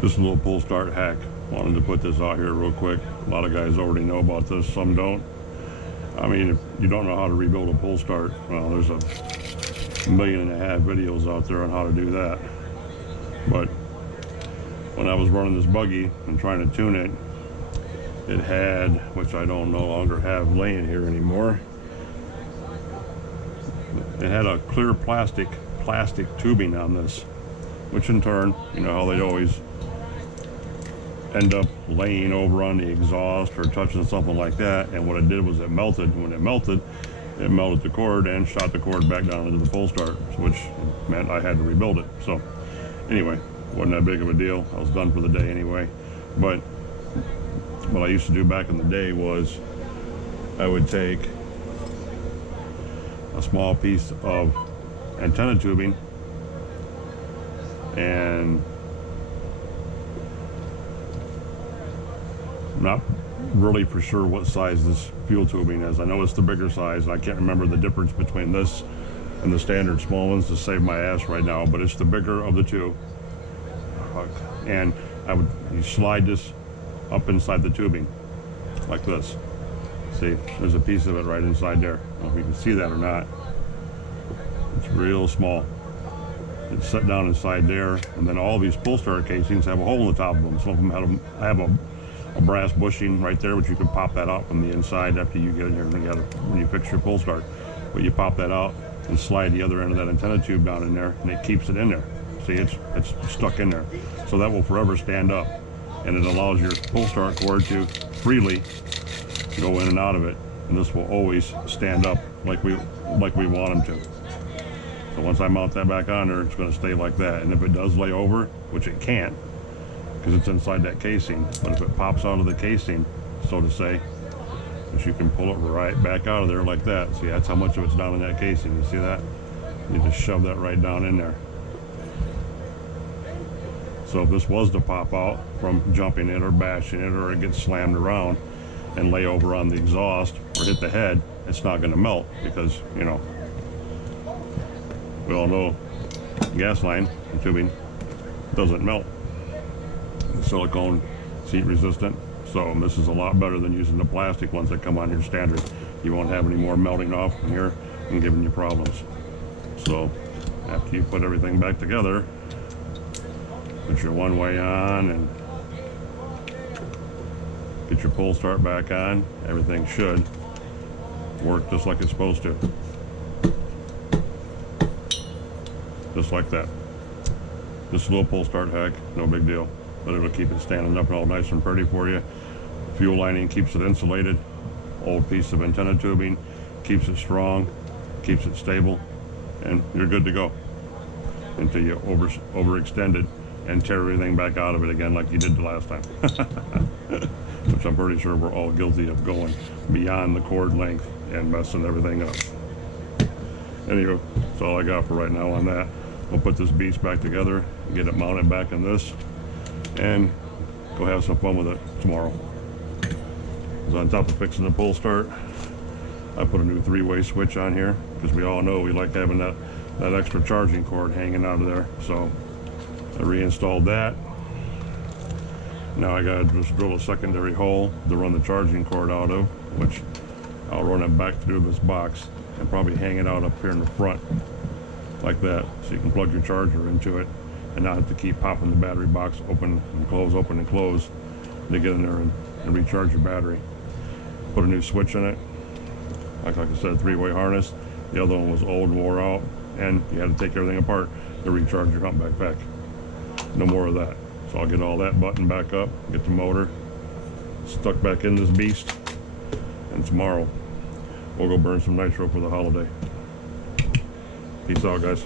Just a little pull start hack. Wanted to put this out here real quick. A lot of guys already know about this, some don't. I mean, if you don't know how to rebuild a pull start, well, there's a 1.5 million videos out there on how to do that. But when I was running this buggy and trying to tune it, it had, which I don't no longer have laying here anymore, it had a clear plastic tubing on this, which in turn, you know how they always end up laying over on the exhaust or touching something like that, and what it did was it melted. When it melted the cord and shot the cord back down into the pull start, which meant I had to rebuild it. So anyway, wasn't that big of a deal. I was done for the day anyway. But what I used to do back in the day was I would take a small piece of antenna tubing and I'm not really for sure what size this fuel tubing is. I know it's the bigger size, and I can't remember the difference between this and the standard small ones to save my ass right now, but it's the bigger of the two. And you slide this up inside the tubing like this. See, there's a piece of it right inside there. I don't know if you can see that or not. It's real small. It's set down inside there, and then all these pull start casings have a hole in the top of them. Some of them have a brass bushing right there, which you can pop that out from the inside after you get in here when you fix your pull start. But you pop that out and slide the other end of that antenna tube down in there, and it keeps it in there. See, it's stuck in there. So that will forever stand up, and it allows your pull start cord to freely go in and out of it, and this will always stand up like we want them to. So once I mount that back on there, it's going to stay like that. And if it does lay over, which it can't, because it's inside that casing, but if it pops out of the casing, so to say, you can pull it right back out of there like that. See, that's how much of it's down in that casing. You see that? You just shove that right down in there. So if this was to pop out from jumping it or bashing it, or it gets slammed around and lay over on the exhaust or hit the head, it's not going to melt, because, you know, we all know gas line and tubing doesn't melt. It's silicone, heat resistant, so this is a lot better than using the plastic ones that come on your standard. You won't have any more melting off in here and giving you problems. So after you put everything back together, put your one way on and get your pull start back on, everything should work just like it's supposed to. Just like that. Just a little pull start hack, no big deal, but it'll keep it standing up and all nice and pretty for you. Fuel lining keeps it insulated. Old piece of antenna tubing keeps it strong, keeps it stable, and you're good to go until you overextend it and tear everything back out of it again like you did the last time. Which I'm pretty sure we're all guilty of going beyond the cord length and messing everything up. Anyway, that's all I got for right now on that. We'll put this beast back together, get it mounted back in this, and go have some fun with it tomorrow. So on top of fixing the pull start, I put a new 3-way switch on here, because we all know we like having that extra charging cord hanging out of there. So I reinstalled that. Now I gotta just drill a secondary hole to run the charging cord out of, which I'll run it back through this box and probably hang it out up here in the front like that, so you can plug your charger into it and not have to keep popping the battery box open and close to get in there and recharge your battery. Put a new switch in it, like I said, 3-way harness. The other one was old and wore out, and you had to take everything apart to recharge your humpback pack. No more of that. So I'll get all that buttoned back up, get the motor stuck back in this beast, and tomorrow we'll go burn some nitro for the holiday. Peace out, guys.